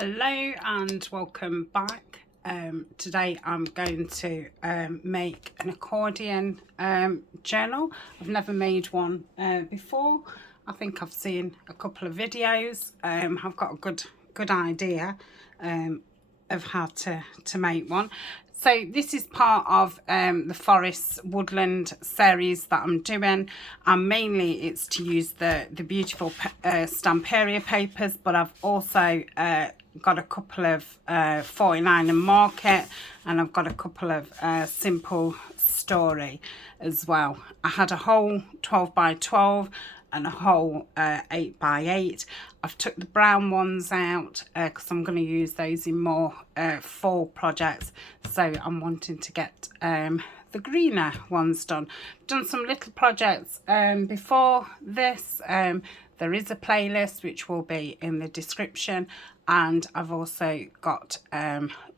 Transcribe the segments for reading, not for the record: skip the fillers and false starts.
Hello and welcome back. Today I'm going to make an accordion journal. I've never made one before. I think I've seen a couple of videos. I've got a good idea of how to make one. So this is part of the forest woodland series that I'm doing, and mainly it's to use the beautiful Stamperia papers, but I've also got a couple of 49 and market, and I've got a couple of simple story as well. I had a whole 12 by 12 and a whole 8 by 8. I've took the brown ones out because I'm going to use those in more fall projects, so I'm wanting to get the greener ones done. I've done some little projects before this. There is a playlist which will be in the description, and I've also got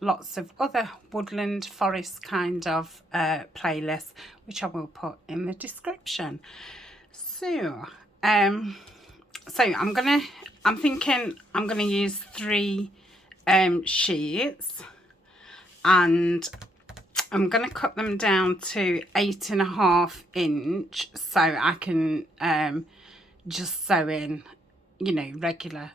lots of other woodland forest kind of playlists which I will put in the description. So I'm thinking I'm gonna use 3 sheets, and I'm gonna cut them down to 8.5 inch so I can just sew in, you know, regular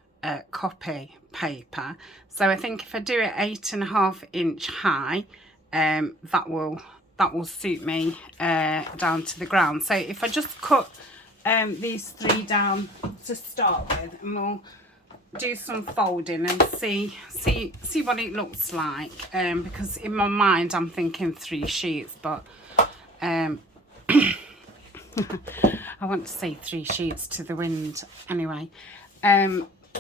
copy paper. So I think if I do it 8.5 inch high, that will suit me down to the ground. So if I just cut these 3 down to start with, and we'll do some folding and see what it looks like, because in my mind I'm thinking 3 sheets, but I want to say 3 sheets to the wind anyway.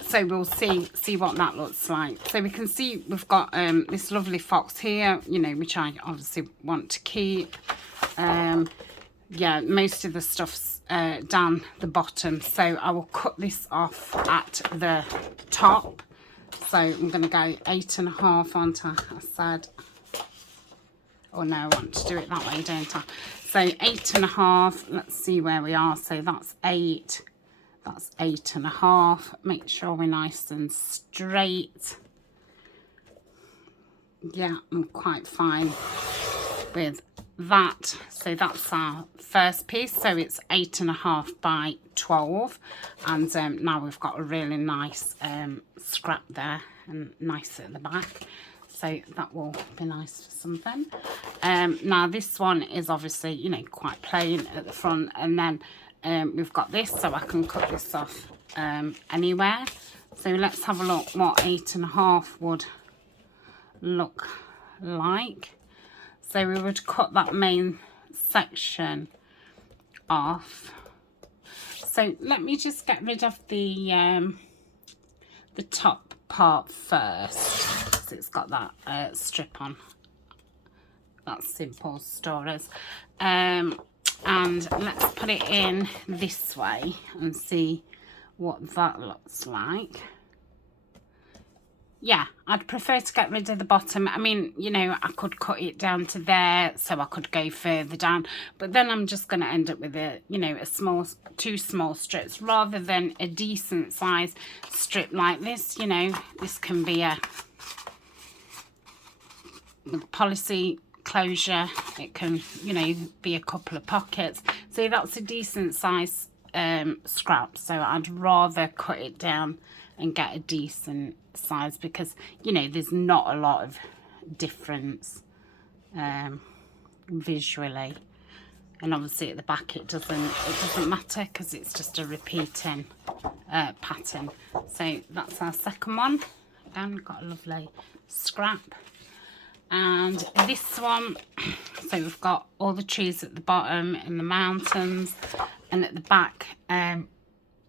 So we'll see what that looks like. So we can see we've got this lovely fox here, you know, which I obviously want to keep. Yeah, most of the stuff's down the bottom, so I will cut this off at the top. So I'm going to go 8.5 onto, I said, oh no, I want to do it that way, don't I? So 8.5, let's see where we are. So that's 8, that's 8.5. Make sure we're nice and straight. Yeah, I'm quite fine with that. So that's our first piece. So it's 8.5 by 12, and now we've got a really nice scrap there, and nice at the back. So that will be nice for something. Now this one is obviously, you know, quite plain at the front, and then we've got this, so I can cut this off anywhere. So let's have a look what 8.5 would look like. So we would cut that main section off. So let me just get rid of the top part first. So it's got that strip on. That's simple stories. And let's put it in this way and see what that looks like. Yeah, I'd prefer to get rid of the bottom. I mean, you know, I could cut it down to there, so I could go further down, but then I'm just going to end up with a, you know, two small strips rather than a decent size strip like this. You know, this can be a policy closure. It can, you know, be a couple of pockets. So that's a decent size scrap. So I'd rather cut it down and get a decent size, because, you know, there's not a lot of difference visually, and obviously at the back it doesn't matter because it's just a repeating pattern. So that's our second one. Again, got a lovely scrap. And this one, so we've got all the trees at the bottom and the mountains, and at the back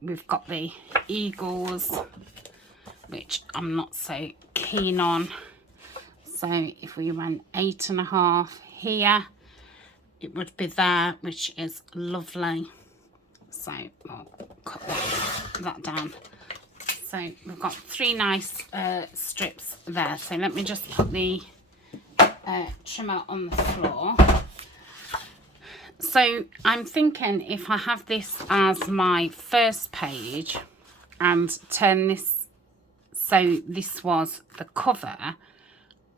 we've got the eagles, which I'm not so keen on. So if we went 8.5 here, it would be there, which is lovely. So we'll cut that down. So we've got 3 nice strips there. So let me just put the trimmer on the floor. So I'm thinking if I have this as my first page and turn this so this was the cover,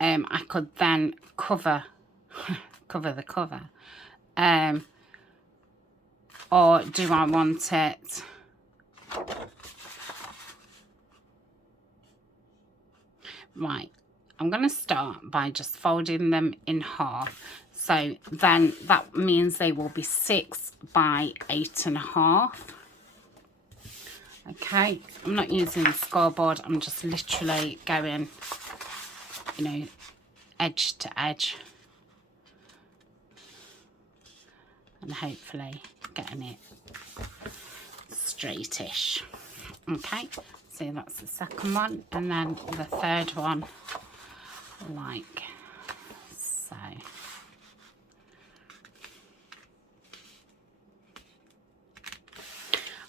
I could then cover the cover, or do I want it right? I'm going to start by just folding them in half, so then that means they will be 6 by 8.5. Okay, I'm not using the scoreboard, I'm just literally going, you know, edge to edge, and hopefully getting it straightish. Okay, so that's the second one, and then the third one like so.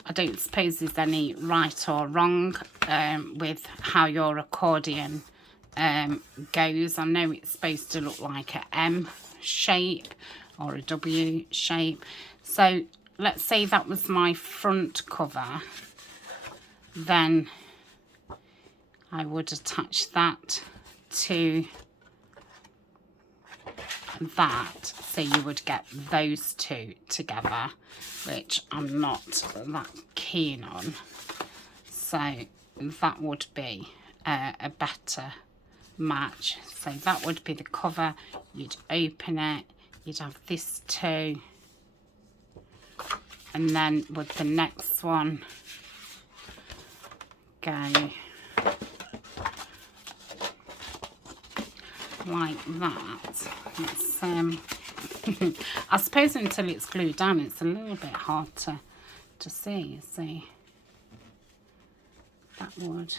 I don't suppose there's any right or wrong with how your accordion goes. I know it's supposed to look like an M shape or a W shape. So let's say that was my front cover. Then I would attach that to that, so you would get those two together, which I'm not that keen on. So that would be a better match. So that would be the cover. You'd open it, you'd have this two, and then with the next one go like that. It's I suppose until it's glued down it's a little bit hard to see. See, that would,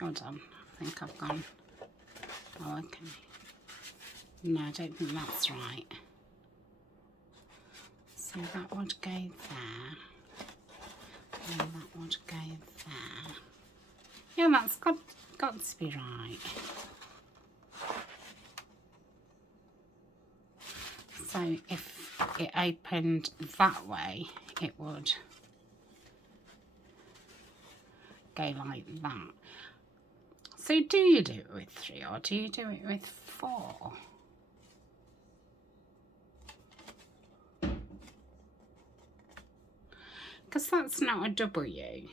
hold on, I think I've gone, oh okay, no, I don't think that's right. So that would go there, and that would go there. Yeah, that's got to be right. So if it opened that way, it would go like that. So do you do it with 3 or do you do it with 4? Because that's not a W.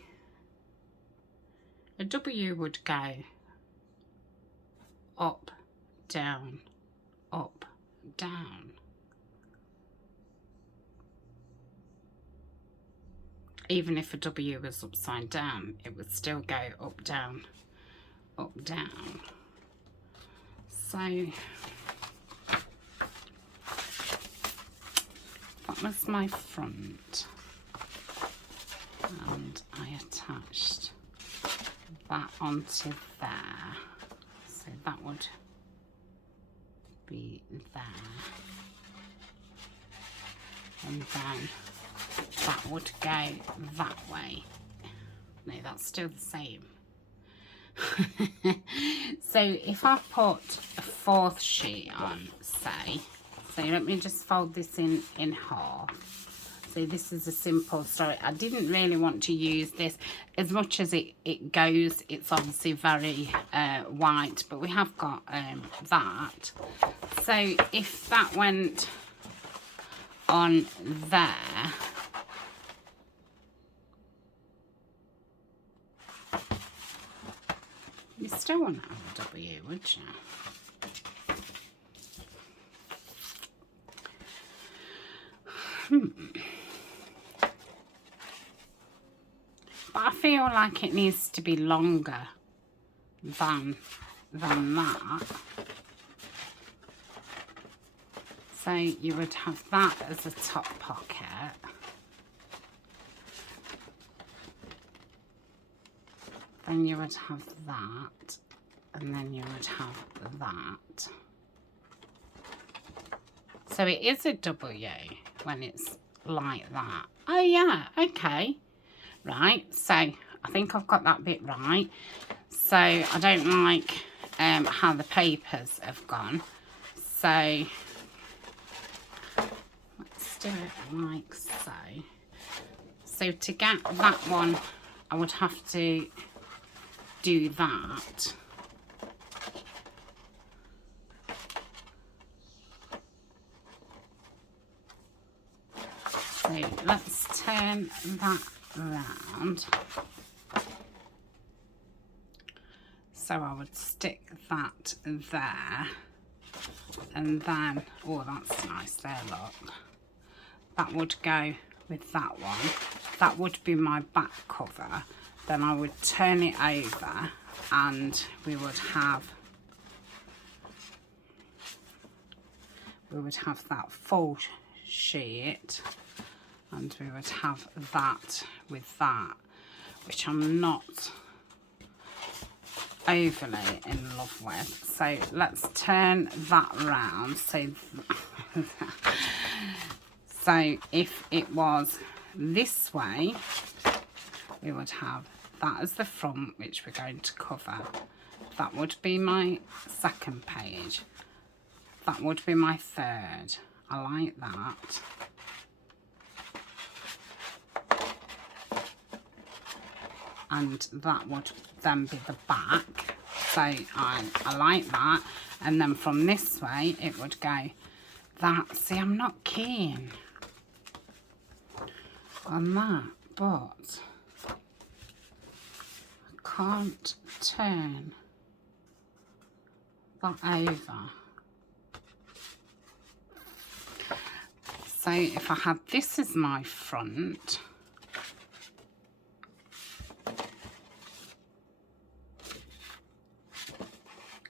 A W would go up, down, up, down. Even if a W was upside down, it would still go up, down, up, down. So that was my front, and I attached that onto there, so that would be there, and then that would go that way. No, that's still the same. So if I put a 4th sheet on, say, so let me just fold this in half. So this is a simple story. I didn't really want to use this as much as it goes. It's obviously very white, but we have got that. So if that went on there, you still want to have a W, would you? But I feel like it needs to be longer than that. So you would have that as a top pocket. Then you would have that, and then you would have that. So it is a W when it's like that. Oh yeah, okay. Right, so I think I've got that bit right. So I don't like how the papers have gone. So let's do it like so. So to get that one I would have to do that. So let's turn that round. So I would stick that there, and then, oh, that's nice there, look. That would go with that one. That would be my back cover. Then I would turn it over and we would have that full sheet, and we would have that with that, which I'm not overly in love with. So let's turn that round. So so if it was this way, we would have that as the front, which we're going to cover. That would be my second page. That would be my third. I like that. And that would then be the back. So I like that. And then from this way, it would go that. See, I'm not keen on that, but I can't turn that over. So if I had this as my front,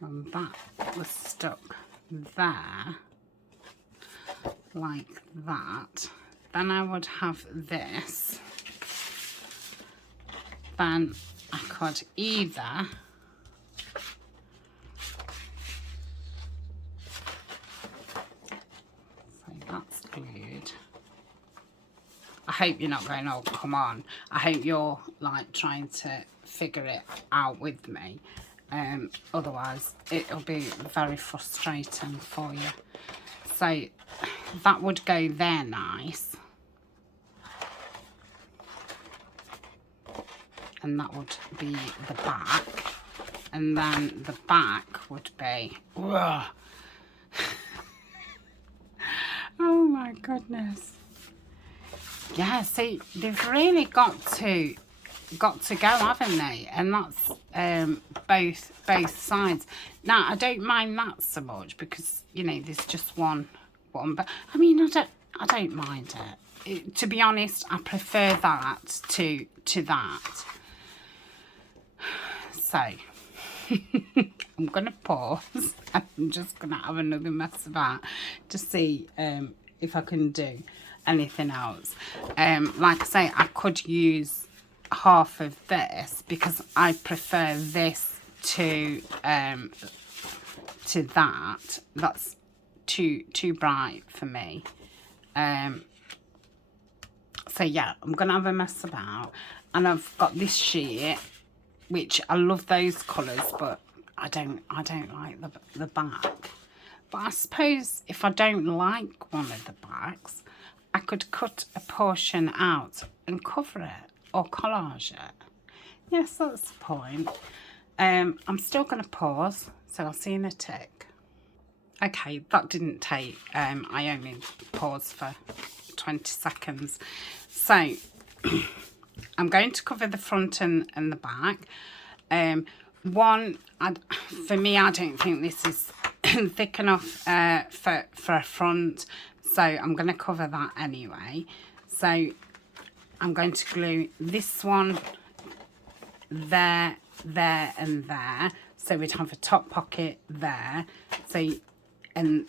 and that was stuck there like that, then I would have this. Then I could either glued. I hope you're not going, oh come on. I hope you're like trying to figure it out with me. Otherwise it'll be very frustrating for you. So that would go there nice. And that would be the back. And then the back would be, ugh. Oh my goodness. Yeah, see, they've really got to go, haven't they? And that's both sides. Now, I don't mind that so much because, you know, there's just one. But I mean, I don't mind it. To be honest, I prefer that to that. So I'm going to pause. I'm just going to have another mess about to see if I can do anything else. Like I say, I could use half of this because I prefer this to that. That's too bright for me. So yeah, I'm going to have a mess about. And I've got this sheet, which I love those colours, but I don't like the back. But I suppose if I don't like one of the backs, I could cut a portion out and cover it or collage it. Yes, that's the point. I'm still going to pause, so I'll see you in a tick. Okay, that didn't take, I only paused for 20 seconds. So I'm going to cover the front and the back. For me, I don't think this is thick enough for a front, so I'm going to cover that anyway. So I'm going to glue this one there, there and there, so we'd have a top pocket there. So, and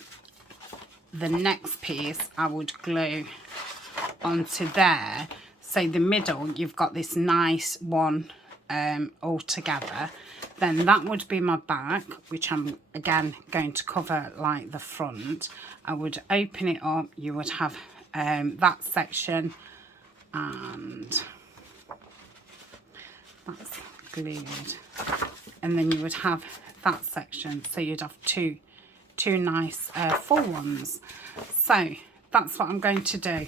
the next piece I would glue onto there. So the middle, you've got this nice one all together. Then that would be my back, which I'm again going to cover like the front. I would open it up, you would have that section, and that's glued. And then you would have that section, so you'd have two nice full ones. So that's what I'm going to do.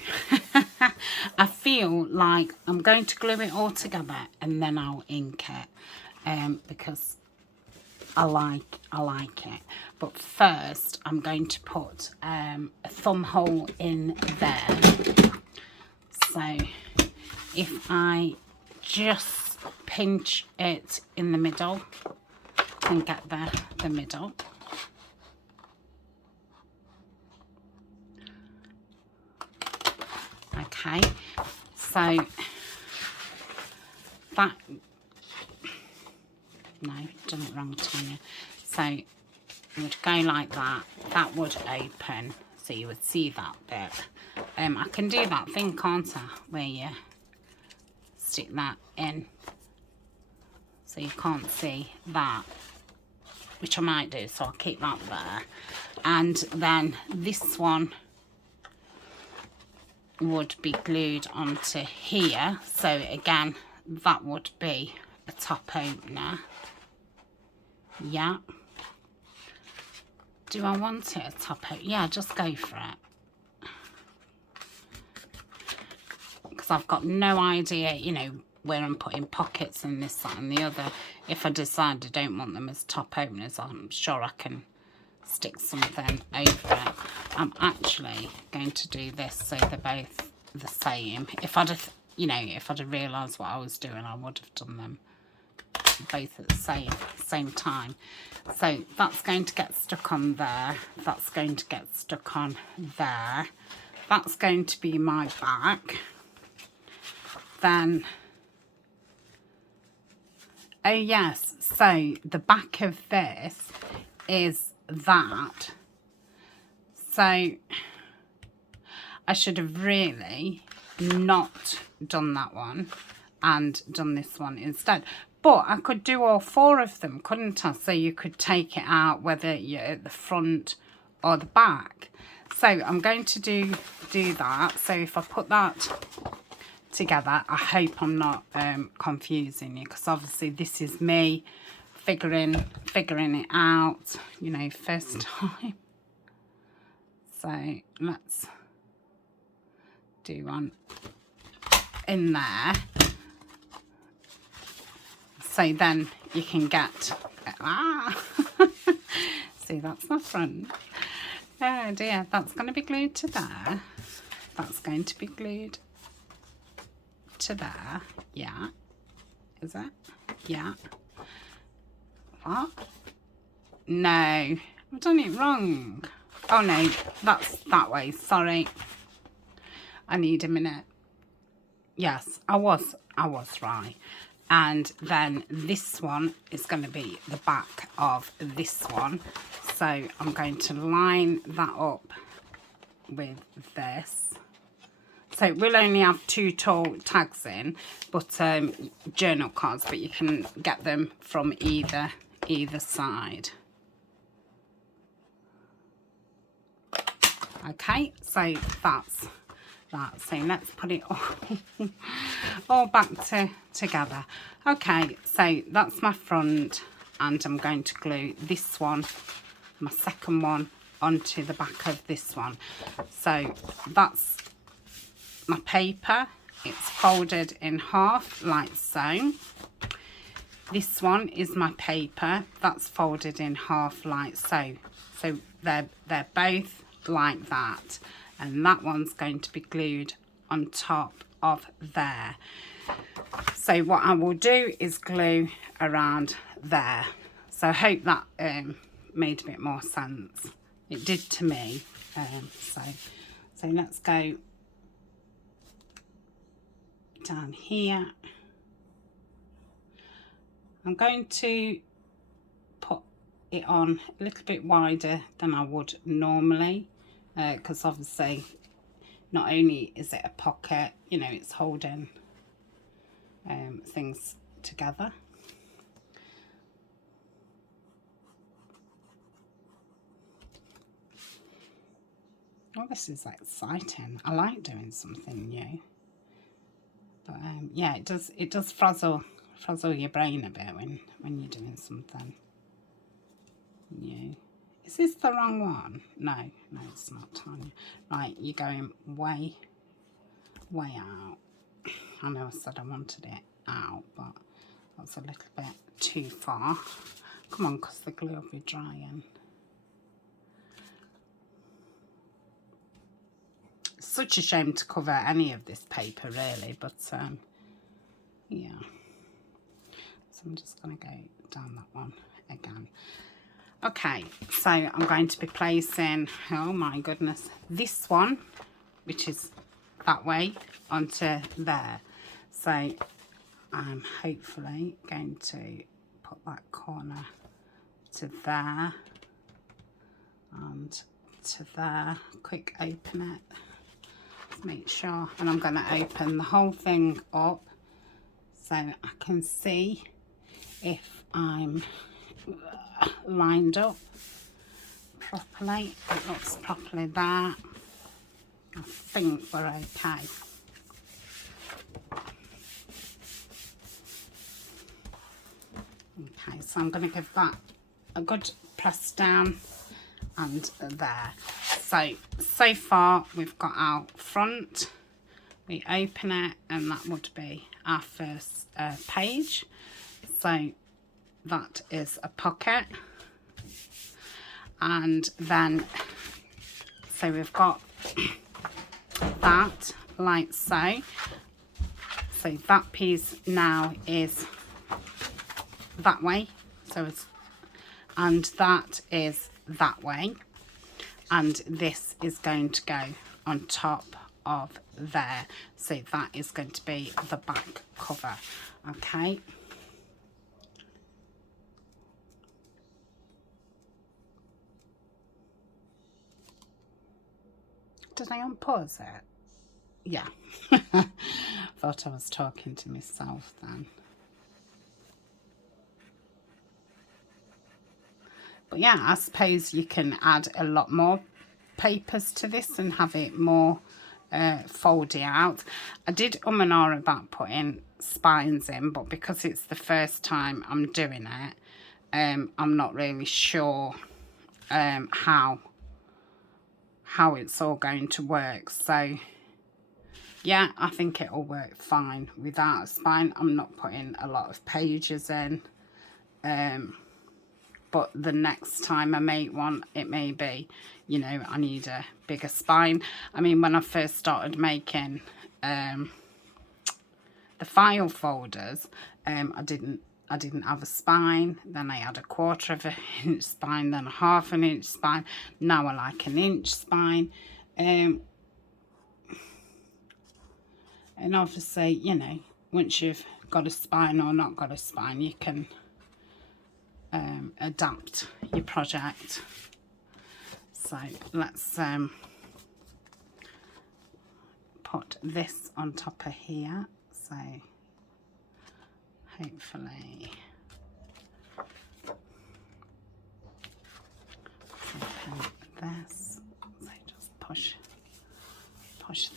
I feel like I'm going to glue it all together and then I'll ink it, because I like it. But first I'm going to put a thumb hole in there. So if I just pinch it in the middle and get the middle. Okay, so that, no, done it wrong, Tanya. So it would go like that, that would open, so you would see that bit. I can do that thing, can't I, where you stick that in so you can't see that, which I might do, so I'll keep that there. And then this one would be glued onto here, so again that would be a top opener. Yeah, do I want it a top opener? Yeah, just go for it, because I've got no idea, you know, where I'm putting pockets and this, that and the other. If I decide I don't want them as top openers, I'm sure I can stick something over it. I'm actually going to do this so they're both the same. If I'd have, you know, if I'd have realised what I was doing, I would have done them both at the same time. So that's going to get stuck on there, that's going to get stuck on there, that's going to be my back. Then, oh yes, so the back of this is that. So I should have really not done that one and done this one instead. But I could do all four of them, couldn't I? So you could take it out whether you're at the front or the back. So I'm going to do that. So if I put that together, I hope I'm not confusing you, because obviously this is me figuring it out, you know, first time. So let's do one in there, so then you can get see, that's my front. Oh dear, that's going to be glued to there, that's going to be glued to there. Yeah, is it? Yeah. What? No, I've done it wrong. Oh no, that's that way, sorry. I need a minute. Yes, I was right. And then this one is going to be the back of this one. So I'm going to line that up with this. So we'll only have 2 tall tags in, but journal cards, but you can get them from either side. Okay, so that's that. So let's put it all back together. Okay, so that's my front, and I'm going to glue this one, my second one, onto the back of this one. So that's my paper. It's folded in half like so. This one is my paper, that's folded in half like so. So they're both like that, and that one's going to be glued on top of there. So what I will do is glue around there. So I hope that made a bit more sense. It did to me. So let's go down here. I'm going to put it on a little bit wider than I would normally, because obviously not only is it a pocket, you know, it's holding things together. Oh, this is exciting. I like doing something new. But yeah, it does frazzle your brain a bit when you're doing something new. Is this the wrong one? No, it's not, Tanya. Right, you're going way way out. I know I said I wanted it out, but that's a little bit too far. Come on, because the glue will be drying. It's such a shame to cover any of this paper, really, but yeah. So I'm just going to go down that one again. Okay, so I'm going to be placing, oh my goodness, this one, which is that way, onto there. So I'm hopefully going to put that corner to there and to there. Quick open it. Let's make sure. And I'm going to open the whole thing up so I can see if I'm lined up properly. It looks properly there. I think we're okay. Okay, so I'm going to give that a good press down and there. So far we've got our front. We open it and that would be our first page. So that is a pocket. And then, so we've got that like so. So that piece now is that way. So it's, and that is that way. And this is going to go on top of there. So that is going to be the back cover. Okay. Did I unpause it? Yeah. Thought I was talking to myself then. But yeah, I suppose you can add a lot more papers to this and have it more folded out. I did and ah about putting spines in, but because it's the first time I'm doing it, I'm not really sure how it's all going to work. So yeah, I think it'll work fine without a spine. I'm not putting a lot of pages in. But the next time I make one, it may be, you know, I need a bigger spine. I mean, when I first started making the file folders, I didn't have a spine. Then I had a 1/4 of an inch spine, then a 1/2 inch spine. Now I like an inch spine. And obviously, you know, once you've got a spine or not got a spine, you can adapt your project. So let's put this on top of here. So hopefully open this. So just push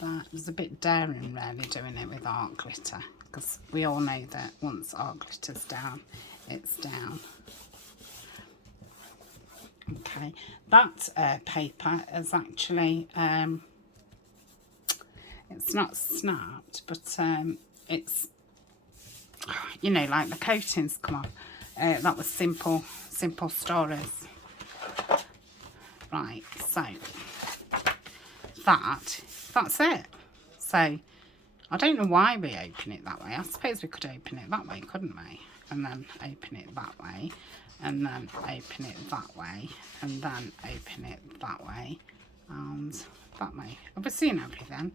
that. It was a bit daring really doing it with art glitter, because we all know that once art glitter's down, it's down. Okay, that paper is actually, it's not snapped, but it's, you know, like the coatings come off. That was Simple Stories. Right, so that's it. So I don't know why we open it that way. I suppose we could open it that way, couldn't we? And then open it that way, and then open it that way, and then open it that way, and that way. I've been seeing everything.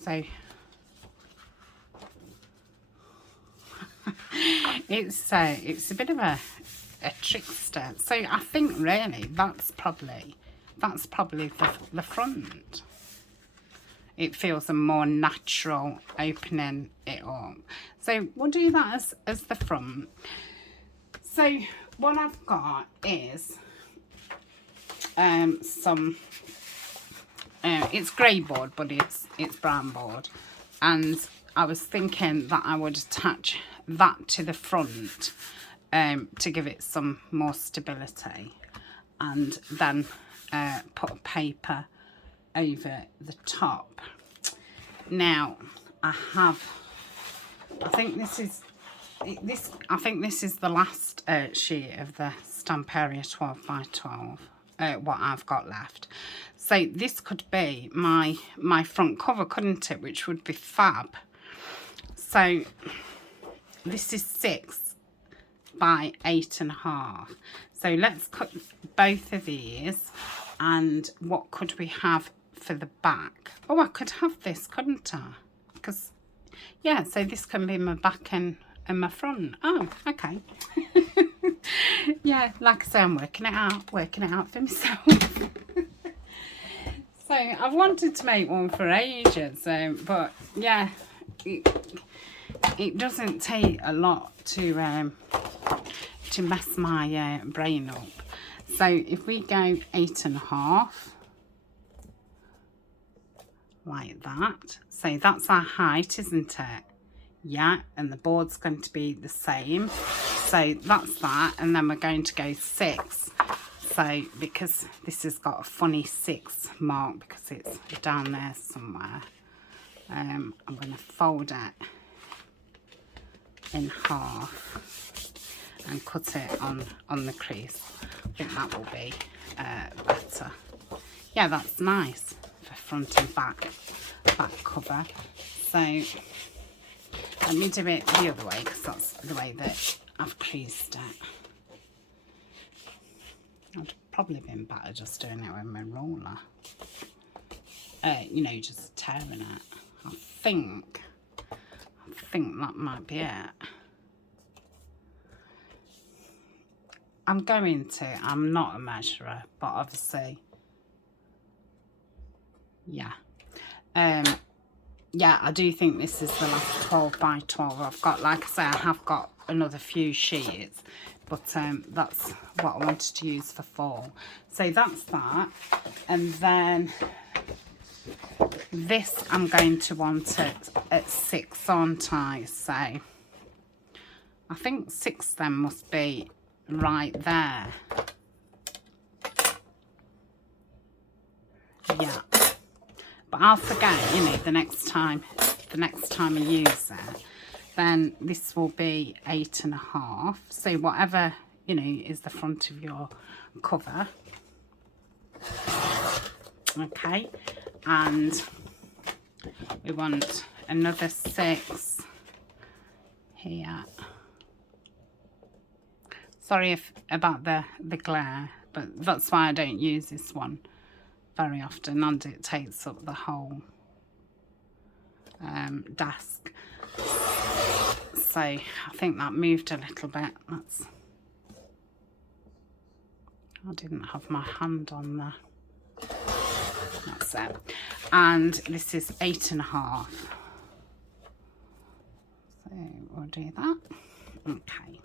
So it's a bit of a trickster. So I think really that's probably the front. It feels a more natural opening it up. So we'll do that as the front. So what I've got is some, it's grey board, but it's brown board. And I was thinking that I would attach that to the front to give it some more stability. And then put paper over the top. Now I think this is the last sheet of the Stamperia 12 by 12, what I've got left. So this could be my front cover, couldn't it? Which would be fab. So this is 6 by 8.5. So let's cut both of these. And what could we have for the back? Oh, I could have this, couldn't I? Because, yeah, so this can be my back and my front. Oh, okay. Yeah, like I say, I'm working it out for myself. So I've wanted to make one for ages, but yeah, it doesn't take a lot to mess my brain up. So if we go 8.5, like that, so that's our height, isn't it? Yeah, and the board's going to be the same. So that's that, and then we're going to go 6. So because this has got a funny 6 mark because it's down there somewhere, I'm going to fold it in half and cut it on the crease. I think that will be better. Yeah, that's nice for front and back cover. So let me do it the other way because that's the way that I've creased it. I'd probably been better just doing it with my roller. You know, just tearing it. I think that might be it. I'm not a measurer, but obviously, yeah. Yeah, I do think this is the last 12 by 12 I've got. Like I say, I have got another few sheets, but that's what I wanted to use for fall. So that's that. And then this I'm going to want it at 6, aren't I? So I think 6 then must be right there. Yeah. But I'll forget, you know, the next time I use it, then this will be 8.5. So whatever, you know, is the front of your cover. Okay, and we want another 6 here. Sorry about the glare, but that's why I don't use this one very often, and it takes up the whole desk. So I think that moved a little bit. I didn't have my hand on there. That's it. And this is 8.5. So we'll do that. Okay.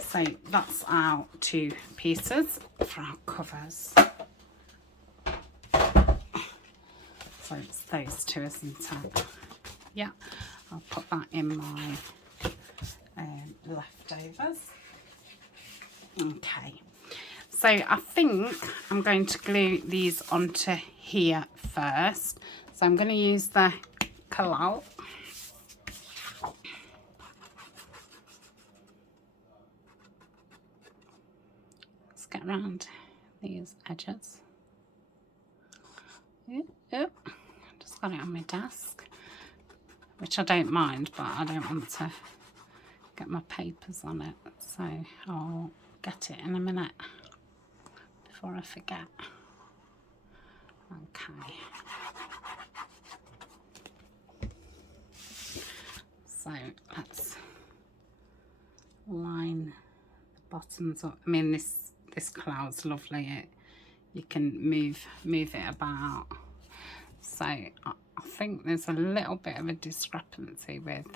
So that's our 2 pieces for our covers. So it's those 2, isn't it? Yeah, I'll put that in my leftovers. Okay, so I think I'm going to glue these onto here first. So I'm going to use the Collal. Let's get around these edges. Yep. Just got it on my desk, which I don't mind, but I don't want to get my papers on it, so I'll get it in a minute before I forget. Okay. So let's line the bottoms up. I mean, this cloud's lovely. You can move it about. So I think there's a little bit of a discrepancy with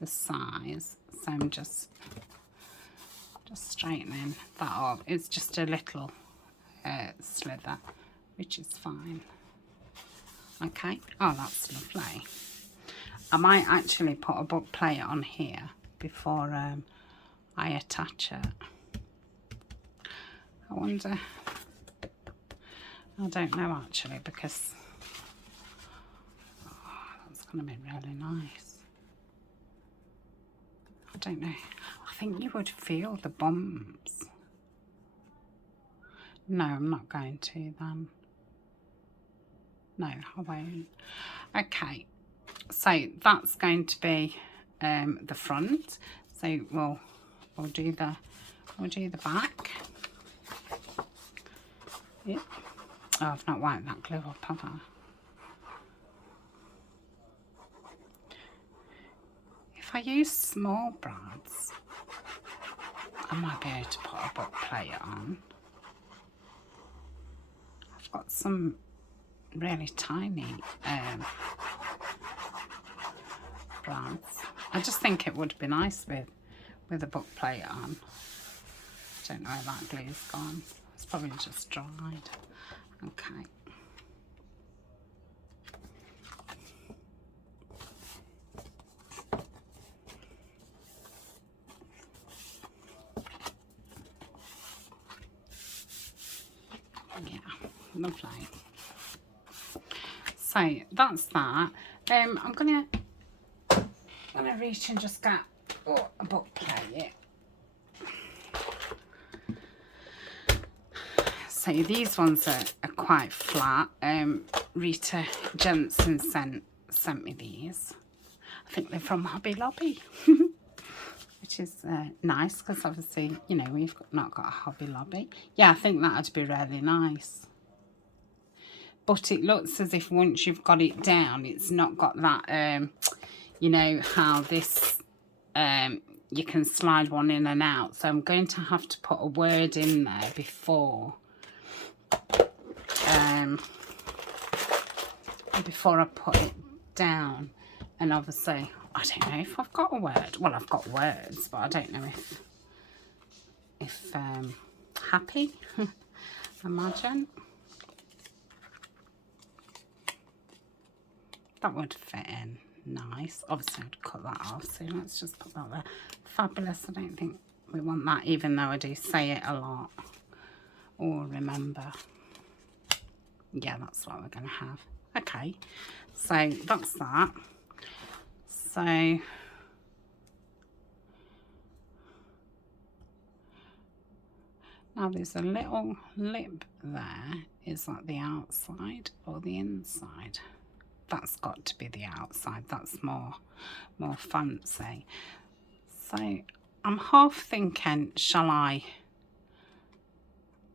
the size, so I'm just straightening that up. It's just a little slither, which is fine. Okay. Oh, that's lovely. I might actually put a book plate on here before I attach it. I wonder. I don't know actually, because going to be really nice. I don't know. I think you would feel the bumps. No, I'm not going to then. No, I won't. Okay, so that's going to be the front. So we'll do the back. Yep. Oh, I've not wiped that glue up, have I? If I use small brads, I might be able to put a book plate on. I've got some really tiny brads. I just think it would be nice with a book plate on. I don't know where that glue's gone. It's probably just dried. Okay. Yeah, lovely. So that's that. I'm gonna reach and just get a book plate. So these ones are quite flat. Rita Jensen sent me these. I think they're from Hobby Lobby, which is nice because obviously, you know, we've not got a Hobby Lobby. Yeah, I think that'd be really nice. But it looks as if once you've got it down, it's not got that, you know, how this, you can slide one in and out. So I'm going to have to put a word in there before I put it down. And obviously, I don't know if I've got a word. Well, I've got words, but I don't know if happy, imagine. That would fit in nice. Obviously, I'd cut that off, so let's just put that there. Fabulous. I don't think we want that, even though I do say it a lot. Or remember. Yeah, that's what we're going to have. Okay, so that's that. So now there's a little lip there. Is that the outside or the inside? That's got to be the outside. That's more fancy. So I'm half thinking, shall I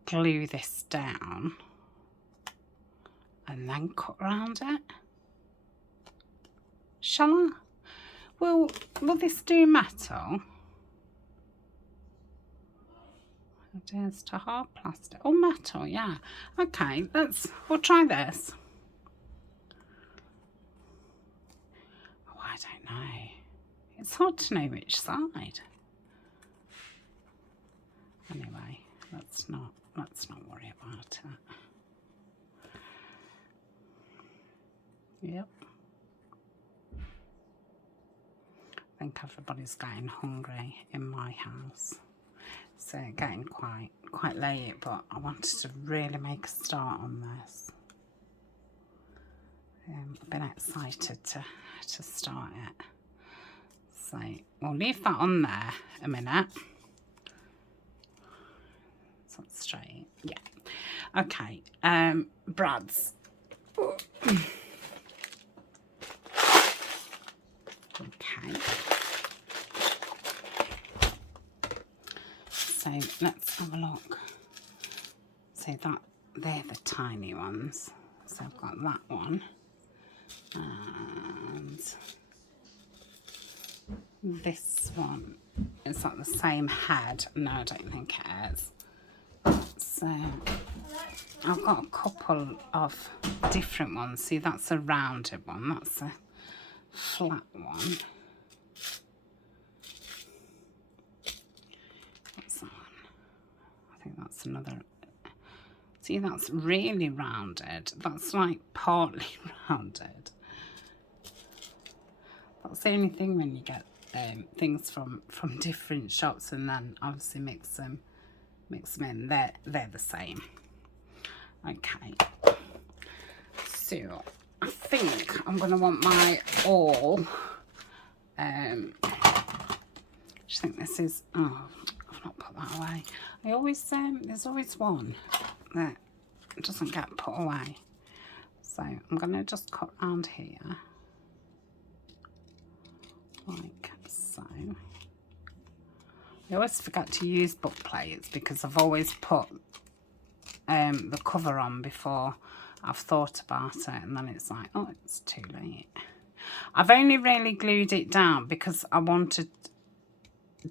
glue this down and then cut around it? Shall I? Will this do metal? It is to hard plastic. Oh, metal, yeah. Okay, we'll try this. Oh, I don't know. It's hard to know which side. Anyway, let's not worry about it. Yep. I think everybody's getting hungry in my house. So getting quite late, but I wanted to really make a start on this. I've been excited to start it. So we'll leave that on there a minute. So it's straight. Yeah. Okay. Brads. Okay. So let's have a look. So they're the tiny ones. So I've got that one. And this one is like the same head. No, I don't think it is. So I've got a couple of different ones. See, that's a rounded one. That's a flat one. What's that one? I think that's another. See, that's really rounded. That's like partly rounded. That's the only thing when you get things from different shops and then obviously mix them in. They're the same. Okay. So I think I'm going to want my awl. I just think this is, oh, I've not put that away. I always, there's always one that doesn't get put away. So I'm going to just cut around here, like so. I always forget to use book plates because I've always put the cover on before I've thought about it, and then it's like, oh, it's too late. I've only really glued it down because I wanted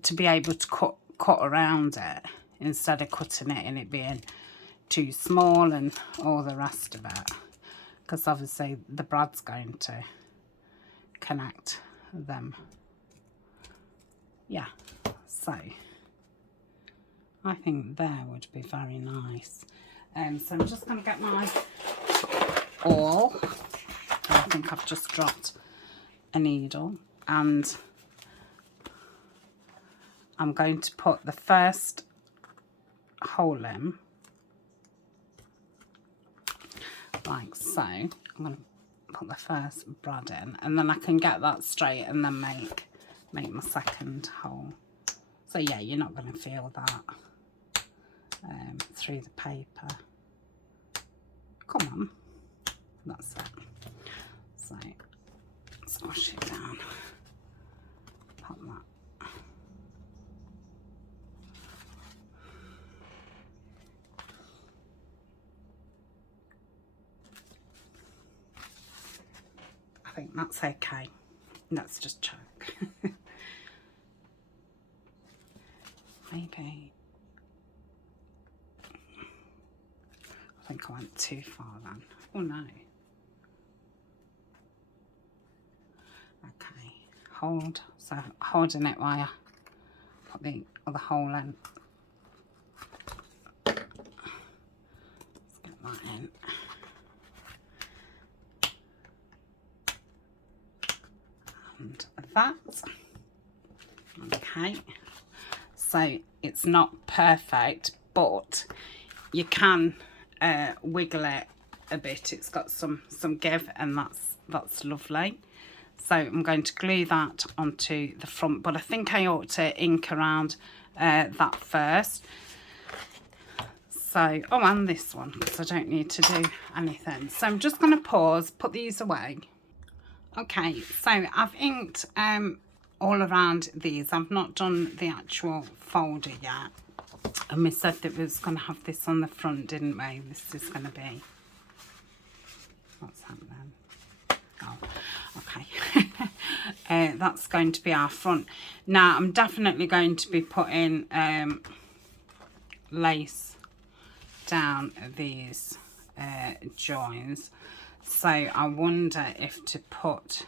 to be able to cut around it instead of cutting it and it being too small and all the rest of it, because obviously the brad's going to connect them. Yeah, so I think there would be very nice. So I'm just going to get my awl. I think I've just dropped a needle, and I'm going to put the first hole in, like so. I'm going to put the first brad in, and then I can get that straight and then make my second hole. So yeah, you're not going to feel that through the paper. Come on, that's it. So squash it down, pop that. I think that's okay. Let's just check. Maybe. I think I went too far then. Oh no. Okay, hold. So holding it while I put the other hole in. Let's get that in. And that. Okay. So it's not perfect, but you can wiggle it a bit. It's got some give, and that's lovely. So I'm going to glue that onto the front, but I think I ought to ink around that first. So, oh, and this one, because I don't need to do anything. So I'm just going to pause, put these away. Okay, so I've inked all around these. I've not done the actual folder yet. And we said that we was going to have this on the front, didn't we? This is going to be... What's happening? Oh, okay. That's going to be our front. Now, I'm definitely going to be putting lace down these joins. So I wonder if to put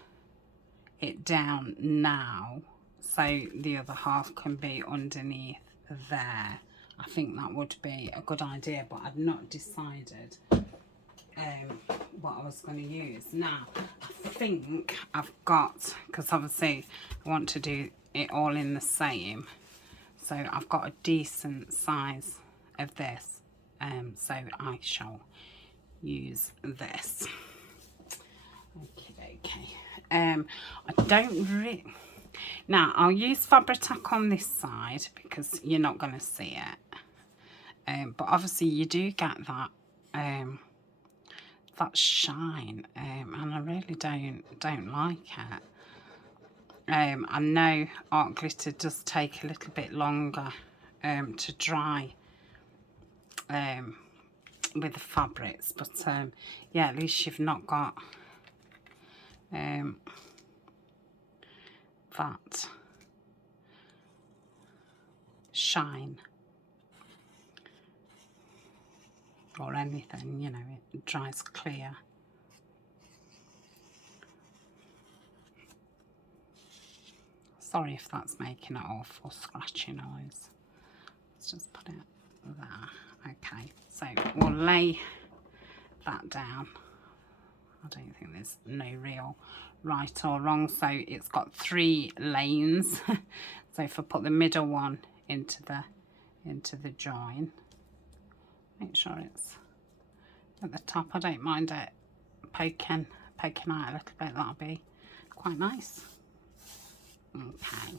it down now so the other half can be underneath there. I think that would be a good idea, but I've not decided what I was going to use. Now, I think I've got, because obviously I want to do it all in the same, so I've got a decent size of this, so I shall use this. Okay. I don't really... Now, I'll use Fabri-Tac on this side because you're not going to see it. But obviously you do get that that shine, and I really don't like it. I know art glitter does take a little bit longer to dry with the fabrics, but yeah, at least you've not got that shine or anything, you know, it dries clear. Sorry if that's making an awful scratchy noise. Let's just put it there. Okay, so we'll lay that down. I don't think there's no real right or wrong. So it's got 3 lanes. So if I put the middle one into the join, make sure it's at the top. I don't mind it poking poking out a little bit, that'll be quite nice. Okay.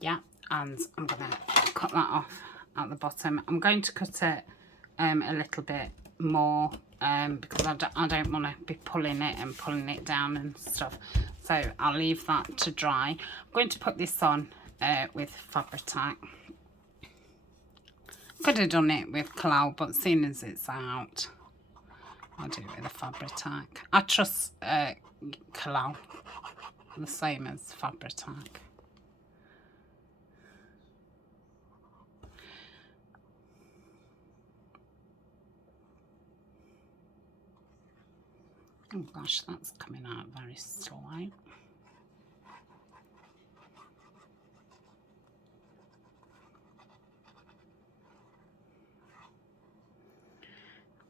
Yeah, and I'm going to cut that off at the bottom. I'm going to cut it a little bit more because I don't want to be pulling it down and stuff. So I'll leave that to dry. I'm going to put this on with Fabri-Tac. Could have done it with Kalau, but seeing as it's out, I'll do it with a Fabri-Tac. I trust Kalau the same as Fabri-Tac. Oh gosh, that's coming out very slow.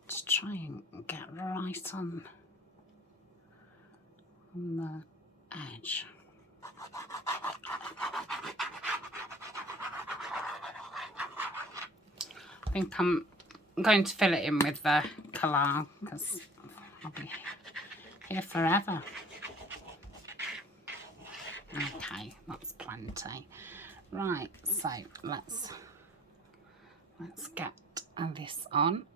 Just try and get right on the edge. I think I'm going to fill it in with the Kalau because I'll be here forever. Okay, that's plenty. Right, so let's get this on.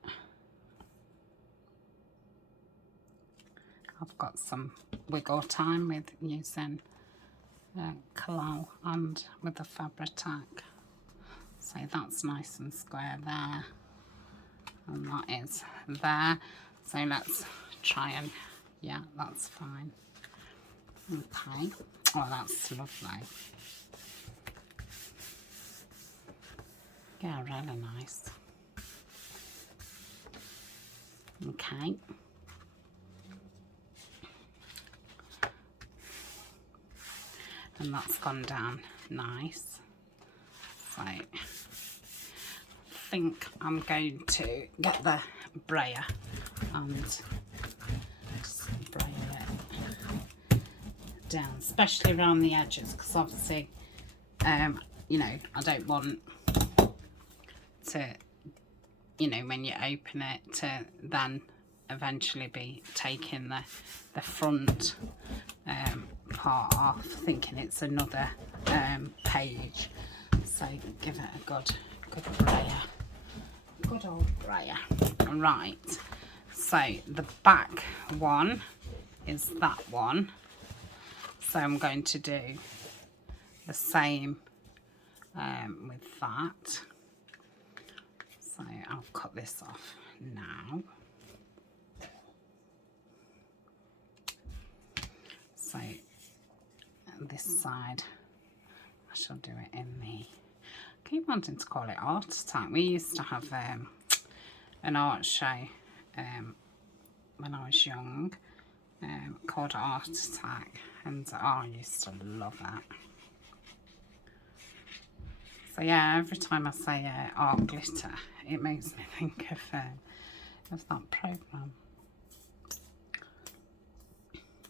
I've got some wiggle time with using Kalau and with the Fabri-Tac. So that's nice and square there, and that is there. So let's try and, yeah, that's fine. Okay, oh, that's lovely. Yeah, really nice. Okay. And that's gone down nice. So I think I'm going to get the brayer and just brayer it down, especially around the edges, because obviously you know, I don't want to, you know, when you open it, to then eventually be taking the front part off, thinking it's another page. So give it a good brayer, good old brayer. Right, so the back one is that one, so I'm going to do the same with that. So I'll cut this off now. So this side, I shall do it in the, I keep wanting to call it Art Attack. We used to have an art show when I was young called Art Attack, and I used to love that. So yeah, every time I say art glitter, it makes me think of that programme.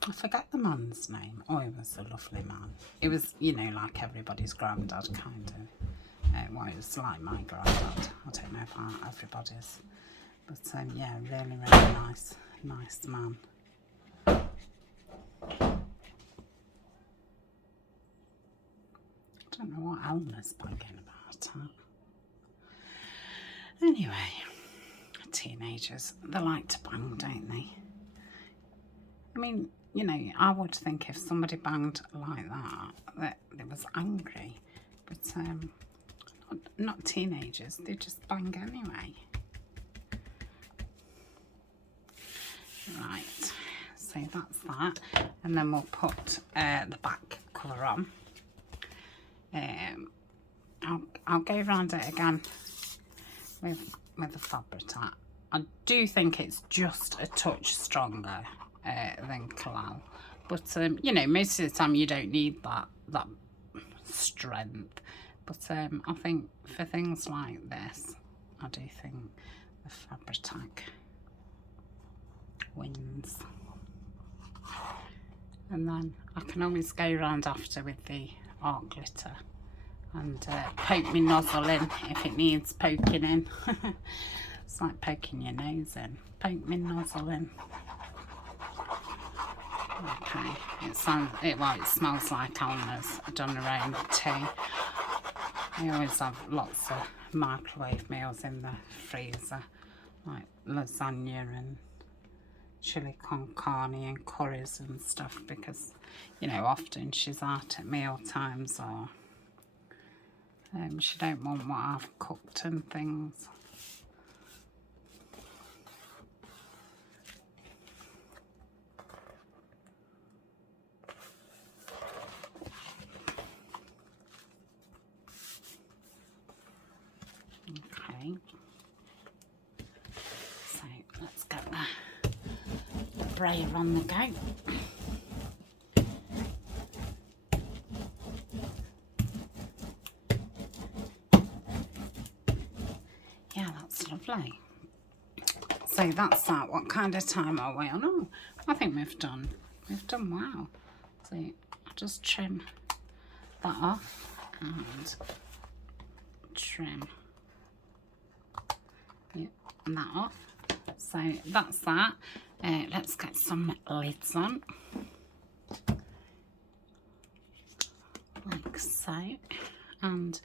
I forget the man's name. Oh, he was a lovely man. It was, you know, like everybody's granddad, kind of. Well, it was like my granddad. I don't know if everybody's. But yeah, really, really nice man. I don't know what Elmer's banging about. Anyway, teenagers, they like to bang, don't they? I mean, you know, I would think if somebody banged like that they was angry, but not teenagers, they just bang anyway. Right, so that's that, and then we'll put the back cover on. I'll go around it again with the Fabri-Tac. I do think it's just a touch stronger than Kalau, but you know, most of the time you don't need that strength, but I think for things like this, I do think the Fabri-Tac wins. And then I can always go around after with the art glitter and poke my nozzle in if it needs poking in. It's like poking your nose in. Poke my nozzle in. Okay, it smells like Alma's done her own tea. I always have lots of microwave meals in the freezer, like lasagna and chili con carne and curries and stuff, because, you know, often she's out at meal times, or she don't want what I've cooked and things. Okay, so let's get the brayer on the go. Yeah, that's lovely. So that's that. What kind of time are we on? Oh, I think we've done well. So I'll just trim that off and trim that off. So that's that. Let's get some lids on, like so, and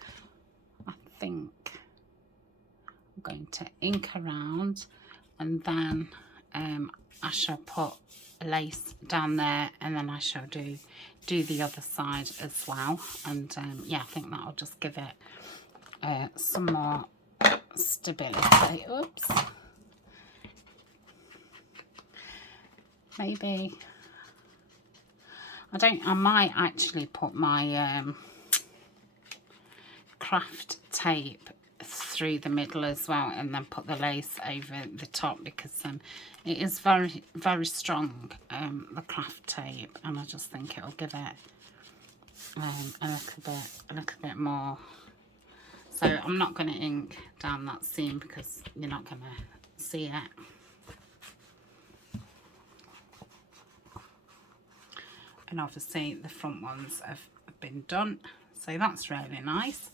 I think I'm going to ink around, and then I shall put lace down there, and then I shall do the other side as well. And yeah, I think that'll just give it some more stability. Oops. Maybe I might actually put my craft tape through the middle as well, and then put the lace over the top, because it is very, very strong, the craft tape, and I just think it'll give it a little bit more. So I'm not going to ink down that seam because you're not going to see it. And obviously the front ones have been done, so that's really nice.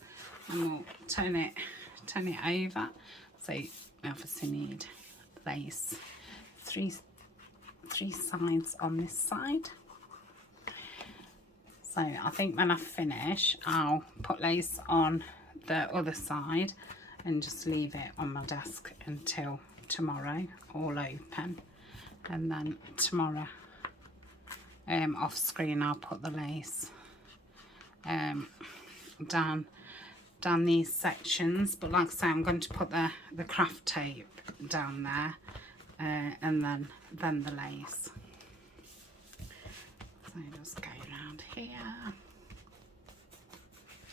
And we'll turn it over. So we obviously need lace, three sides on this side. So I think when I finish, I'll put lace on the other side and just leave it on my desk until tomorrow, all open. And then tomorrow, off screen, I'll put the lace down these sections. But like I say, I'm going to put the craft tape down there, and then the lace. So just go around here.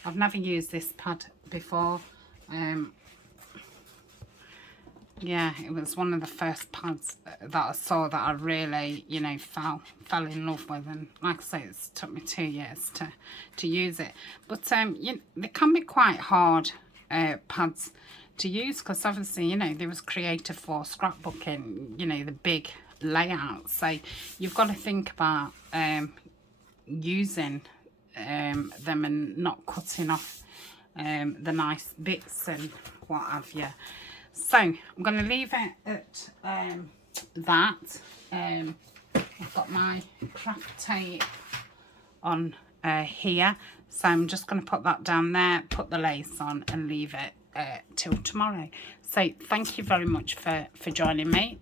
I've never used this pad before. Yeah, it was one of the first pads that I saw that I really, you know, fell in love with, and like I say, it's took me 2 years to use it. But you know, they can be quite hard pads to use, because obviously, you know, they was created for scrapbooking, you know, the big layouts. So you've got to think about using them and not cutting off the nice bits and what have you. So I'm going to leave it at that. I've got my craft tape on here, so I'm just going to put that down there, put the lace on, and leave it till tomorrow. So thank you very much for joining me.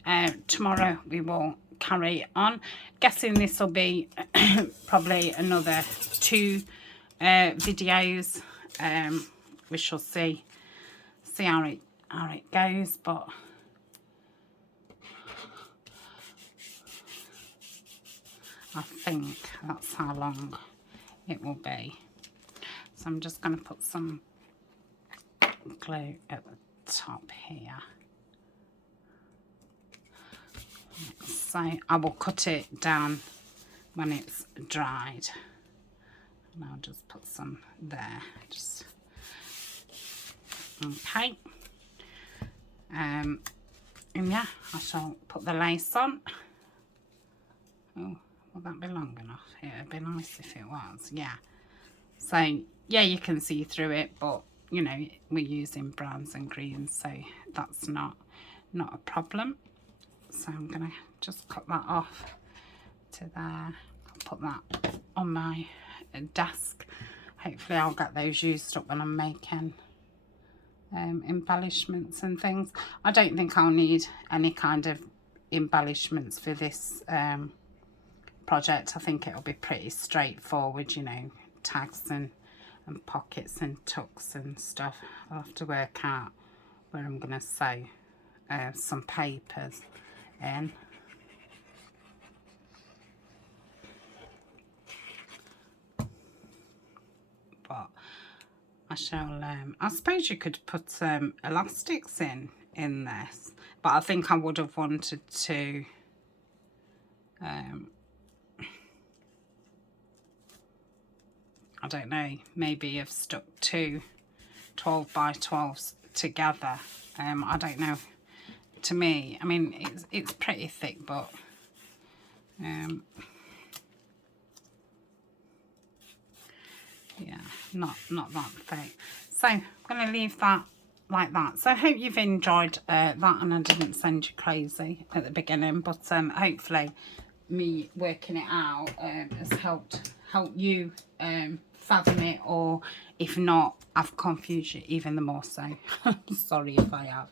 Tomorrow we will carry on. Guessing this will be probably another 2 videos. We shall see how it goes, but I think that's how long it will be. So I'm just going to put some glue at the top here. So I will cut it down when it's dried, and I'll just put some there. Just okay. And yeah, I shall put the lace on. Oh, will that be long enough? Yeah, it'd be nice if it was. Yeah. So yeah, you can see through it, but you know, we're using browns and greens, so that's not not a problem. So I'm gonna just cut that off to there. I'll put that on my desk. Hopefully I'll get those used up when I'm making embellishments and things. I don't think I'll need any kind of embellishments for this project. I think it'll be pretty straightforward, you know, tags and pockets and tucks and stuff. I'll have to work out where I'm going to sew some papers in. But I shall, I suppose you could put elastics in this, but I think I would have wanted to I don't know, maybe have stuck two 12 by 12s together. I don't know, to me, I mean, it's pretty thick, but yeah, not that thick. So I'm going to leave that like that. So I hope you've enjoyed that, and I didn't send you crazy at the beginning, but hopefully me working it out has helped you fathom it, or if not, I've confused you even the more so. Sorry if I have.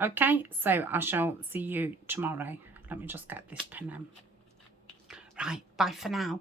Okay, so I shall see you tomorrow. Let me just get this pen in. Right, bye for now.